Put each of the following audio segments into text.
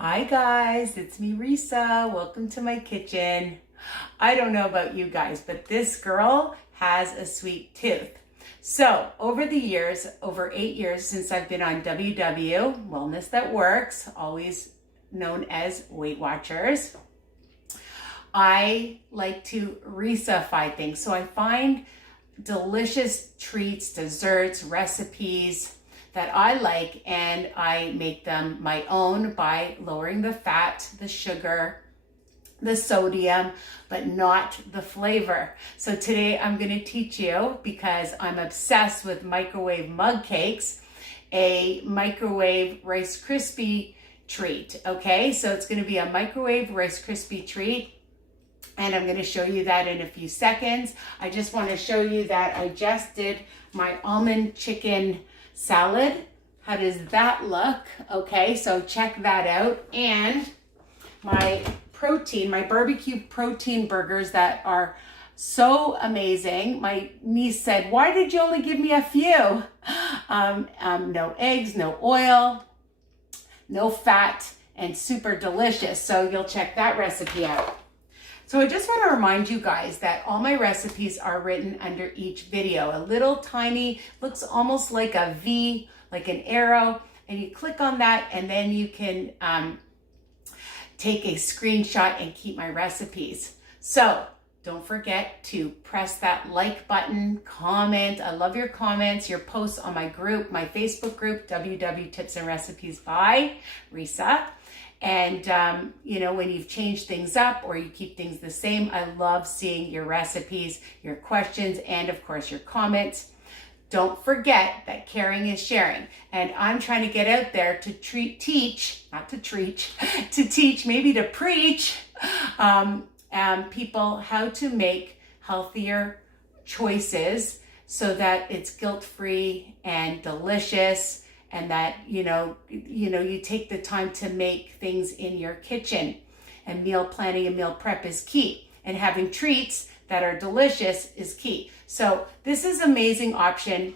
Hi guys, it's me Risa. Welcome to my kitchen. I don't know about you guys, but this girl has a sweet tooth. So over the years, over 8 years since I've been on WW, Wellness That Works, always known as Weight Watchers, I like to Risa-fy things. So I find delicious treats, desserts, recipes that I like, and I make them my own by lowering the fat, the sugar, the sodium, but not the flavor. So today I'm going to teach you, because I'm obsessed with microwave mug cakes, a microwave Rice Krispie treat. Okay, so it's going to be a microwave Rice Krispie treat, and I'm going to show you that in a few seconds. I just want to show you that I just did my almond chicken salad. How does that look? Okay, so check that out. And my protein, my barbecue protein burgers that are so amazing. My niece said, "Why did you only give me a few?" No eggs, no oil, no fat, and super delicious. So you'll check that recipe out. So I just want to remind you guys that all my recipes are written under each video. A little tiny, looks almost like a V, like an arrow, and you click on that, and then you can take a screenshot and keep my recipes. So don't forget to press that like button, comment. I love your comments, your posts on my group, my Facebook group, WW Tips and Recipes by Risa. And, when you've changed things up or you keep things the same, I love seeing your recipes, your questions, and of course your comments. Don't forget that caring is sharing. And I'm trying to get out there to teach, maybe to preach people how to make healthier choices so that it's guilt-free and delicious, and that you take the time to make things in your kitchen. And meal planning and meal prep is key, and having treats that are delicious is key. So this is an amazing option.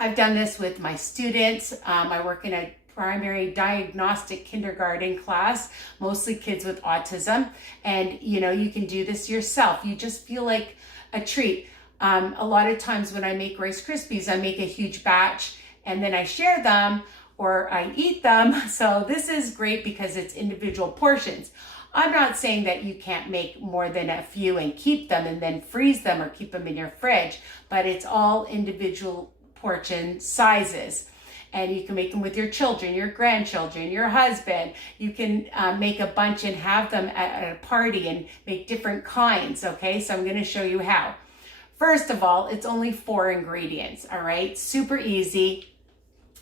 I've done this with my students. I work in a primary diagnostic kindergarten class, mostly kids with autism, and you can do this yourself. You just feel like a treat. A lot of times when I make Rice Krispies, I make a huge batch and then I share them or I eat them. So this is great because it's individual portions. I'm not saying that you can't make more than a few and keep them and then freeze them or keep them in your fridge, but it's all individual portion sizes. And you can make them with your children, your grandchildren, your husband. You can make a bunch and have them at a party and make different kinds, okay? So I'm gonna show you how. First of all, it's only 4 ingredients, all right? Super easy.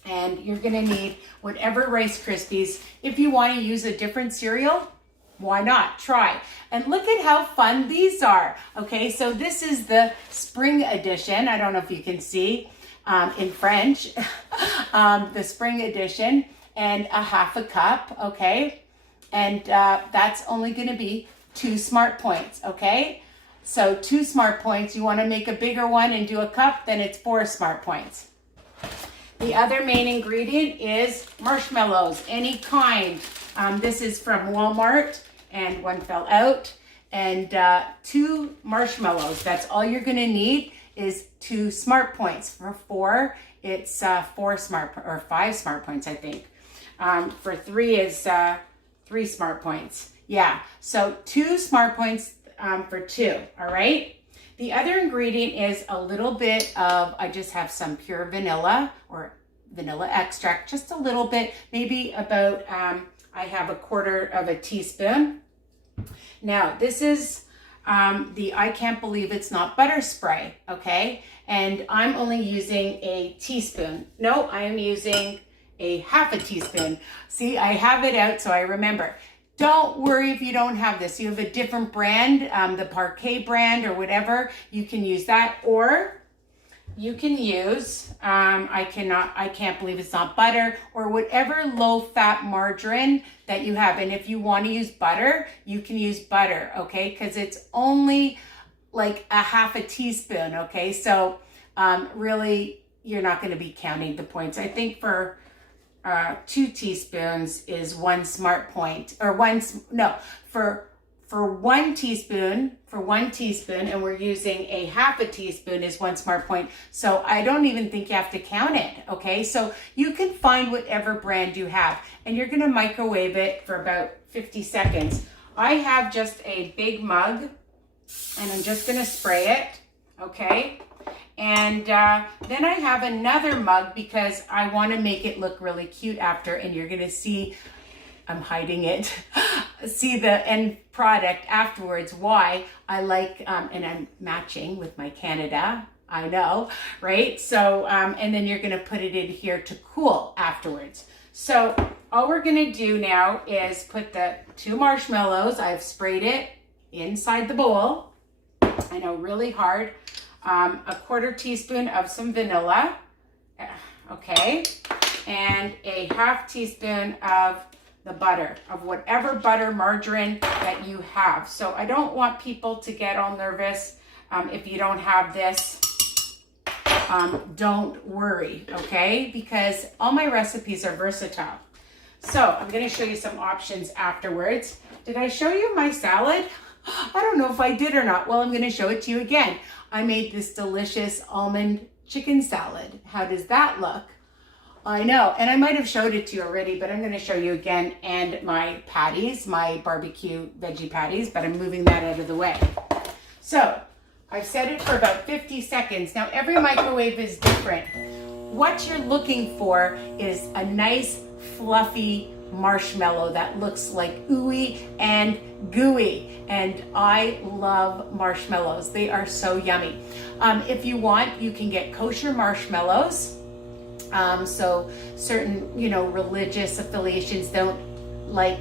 And you're gonna need whatever Rice Krispies. If you wanna use a different cereal, why not? Try. And look at how fun these are. Okay, so this is the spring edition. I don't know if you can see in French, the spring edition, and a half a cup, okay? And that's only gonna be 2 Smart Points, okay? So 2 Smart Points. You wanna make a bigger one and do a cup, then it's 4 Smart Points. The other main ingredient is marshmallows, any kind. This is from Walmart, and one fell out. And 2 marshmallows. That's all you're gonna need is 2 Smart Points. For 4, it's 4 or 5 Smart Points, I think. For 3 is 3 Smart Points. Yeah, so 2 Smart Points for 2, all right? The other ingredient is a little bit of, I just have some pure vanilla or vanilla extract, just a little bit, maybe about, I have 1/4 teaspoon. Now, this is the I Can't Believe It's Not Butter spray, okay? And I'm only using a teaspoon. No, I am using a half a teaspoon. See, I have it out so I remember. Don't worry if you don't have this. You have a different brand, the Parquet brand or whatever, you can use that. Or you can use, I Can't Believe It's Not Butter, or whatever low-fat margarine that you have. And if you want to use butter, you can use butter, okay? Because it's only like a half a teaspoon, okay? So really, you're not going to be counting the points. I think for 2 teaspoons is 1 smart point, or for 1 teaspoon, and we're using a half a teaspoon is 1 smart point. So I don't even think you have to count it, okay? So you can find whatever brand you have, and you're gonna microwave it for about 50 seconds. I have just a big mug, and I'm just gonna spray it, okay? And then I have another mug because I want to make it look really cute after, and you're going to see, I'm hiding it, see the end product afterwards, why I like, and I'm matching with my Canada, I know, right? So, and then you're going to put it in here to cool afterwards. So all we're going to do now is put the 2 marshmallows, I've sprayed it inside the bowl, I know, really hard. A 1/4 teaspoon of some vanilla, okay, and a half teaspoon of the butter, of whatever butter, margarine that you have. So I don't want people to get all nervous if you don't have this. Don't worry, okay, because all my recipes are versatile. So I'm going to show you some options afterwards. Did I show you my salad? I don't know if I did or not. Well, I'm going to show it to you again. I made this delicious almond chicken salad. How does that look? I know, and I might have showed it to you already, but I'm going to show you again. And my patties, my barbecue veggie patties, but I'm moving that out of the way. So I've set it for about 50 seconds. Now every microwave is different. What you're looking for is a nice fluffy marshmallow that looks like ooey and gooey, and I love marshmallows. They are so yummy. If you want, you can get kosher marshmallows. So certain, religious affiliations don't like,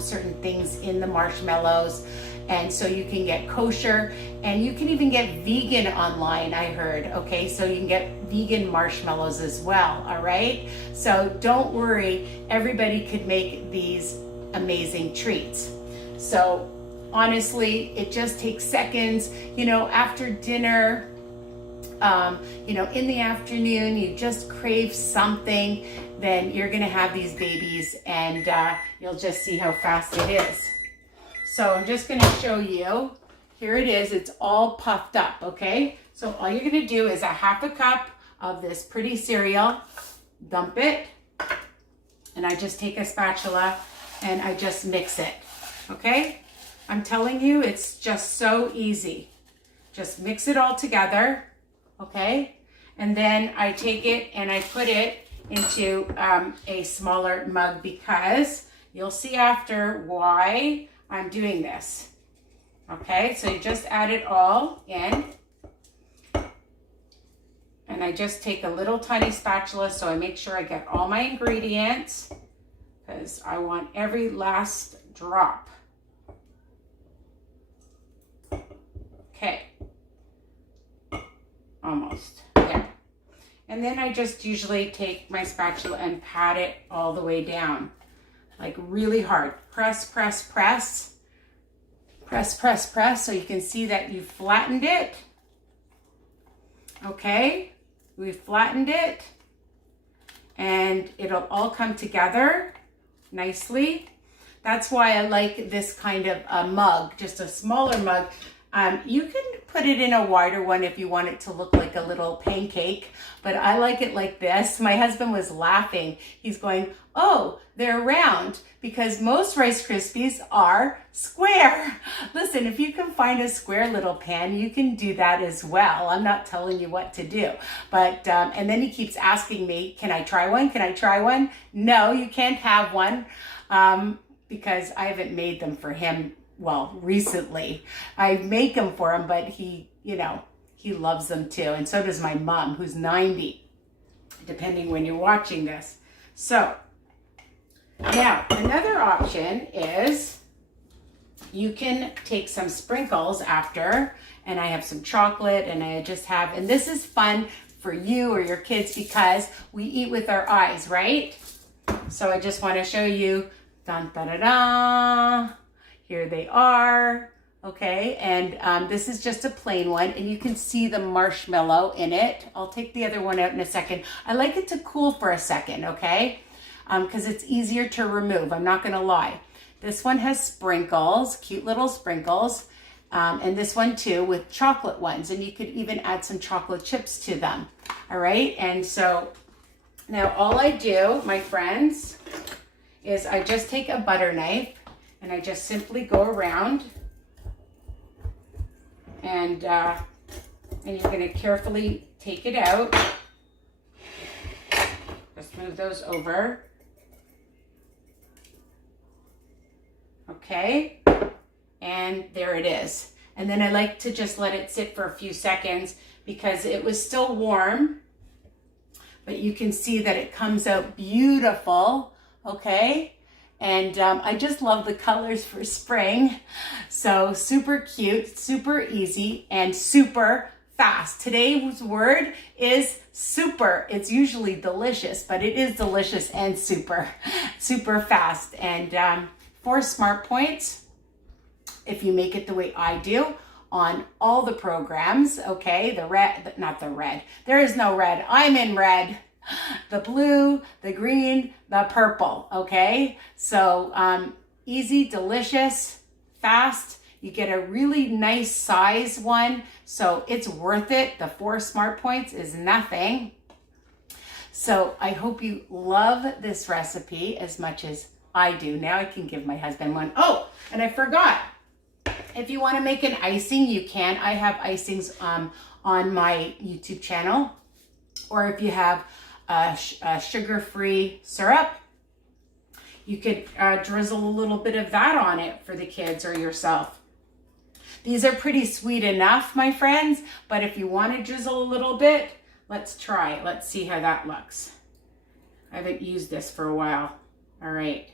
certain things in the marshmallows. And so you can get kosher, and you can even get vegan online, I heard. Okay, so you can get vegan marshmallows as well. All right, so don't worry, everybody could make these amazing treats. So honestly, it just takes seconds, after dinner, in the afternoon, you just crave something, then you're gonna have these babies, and you'll just see how fast it is. So I'm just gonna show you, here it is, it's all puffed up, okay? So all you're gonna do is a half a cup of this pretty cereal, dump it, and I just take a spatula and I just mix it, okay? I'm telling you, it's just so easy. Just mix it all together, okay? And then I take it and I put it into a smaller mug, because you'll see after why I'm doing this. Okay, so you just add it all in. And I just take a little tiny spatula so I make sure I get all my ingredients, because I want every last drop. Okay, almost there. And then I just usually take my spatula and pat it all the way down, like really hard. Press, press, press. Press, press, press, so you can see that you flattened it. Okay, we flattened it, and it'll all come together nicely. That's why I like this kind of a mug, just a smaller mug. You can put it in a wider one if you want it to look like a little pancake, but I like it like this. My husband was laughing. He's going, oh, they're round, because most Rice Krispies are square. Listen, if you can find a square little pan, you can do that as well. I'm not telling you what to do, but, and then he keeps asking me, can I try one? Can I try one? No, you can't have one, because I haven't made them for him. Well, recently I make them for him, but he loves them too. And so does my mom, who's 90, depending when you're watching this. So now another option is you can take some sprinkles after, and I have some chocolate, and I just have, and this is fun for you or your kids because we eat with our eyes, right? So I just want to show you, dun, da, da, da. Here they are, Okay, and this is just a plain one, and you can see the marshmallow in it. I'll take the other one out in a second. I like it to cool for a second, okay? Because it's easier to remove, I'm not gonna lie. This one has sprinkles, cute little sprinkles, and this one too with chocolate ones, and you could even add some chocolate chips to them, all right? And so now all I do, my friends, is I just take a butter knife and I just simply go around and you're gonna carefully take it out. Just move those over. Okay, and there it is. And then I like to just let it sit for a few seconds because it was still warm, but you can see that it comes out beautiful, okay? And I just love the colors for spring. So super cute, super easy, and super fast. Today's word is super. It's usually delicious, but it is delicious and super, super fast. And 4 smart points, if you make it the way I do, on all the programs, okay? The red, not the red. There is no red. I'm in red. The blue, the green, the purple, okay? So easy, delicious, fast. You get a really nice size one, so it's worth it. The 4 smart points is nothing. So I hope you love this recipe as much as I do. Now I can give my husband one. Oh, and I forgot. If you want to make an icing, you can. I have icings on my YouTube channel. Or if you have a sugar-free syrup, you could drizzle a little bit of that on it for the kids or yourself. These are pretty sweet enough, my friends, but if you want to drizzle a little bit, let's try it. Let's see how that looks. I haven't used this for a while. All right.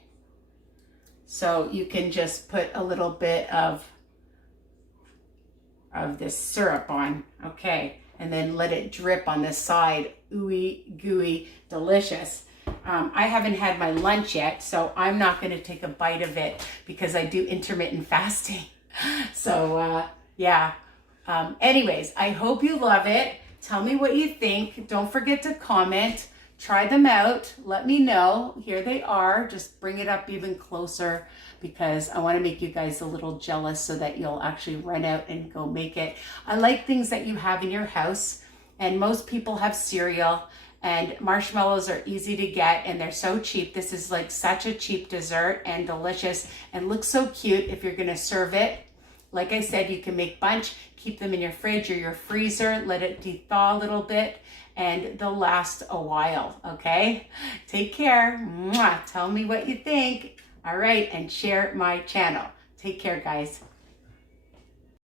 So you can just put a little bit of this syrup on, okay, and then let it drip on the side. Ooey gooey, delicious. I haven't had my lunch yet, so I'm not going to take a bite of it because I do intermittent fasting. So yeah. Anyways, I hope you love it. Tell me what you think. Don't forget to comment. Try them out. Let me know. Here they are. Just bring it up even closer because I want to make you guys a little jealous so that you'll actually run out and go make it. I like things that you have in your house, and most people have cereal, and marshmallows are easy to get and they're so cheap. This is like such a cheap dessert and delicious and looks so cute if you're going to serve it. Like I said, you can make bunch, keep them in your fridge or your freezer, let it thaw a little bit, and they'll last a while, okay? Take care. Mwah. Tell me what you think. All right, and share my channel. Take care, guys.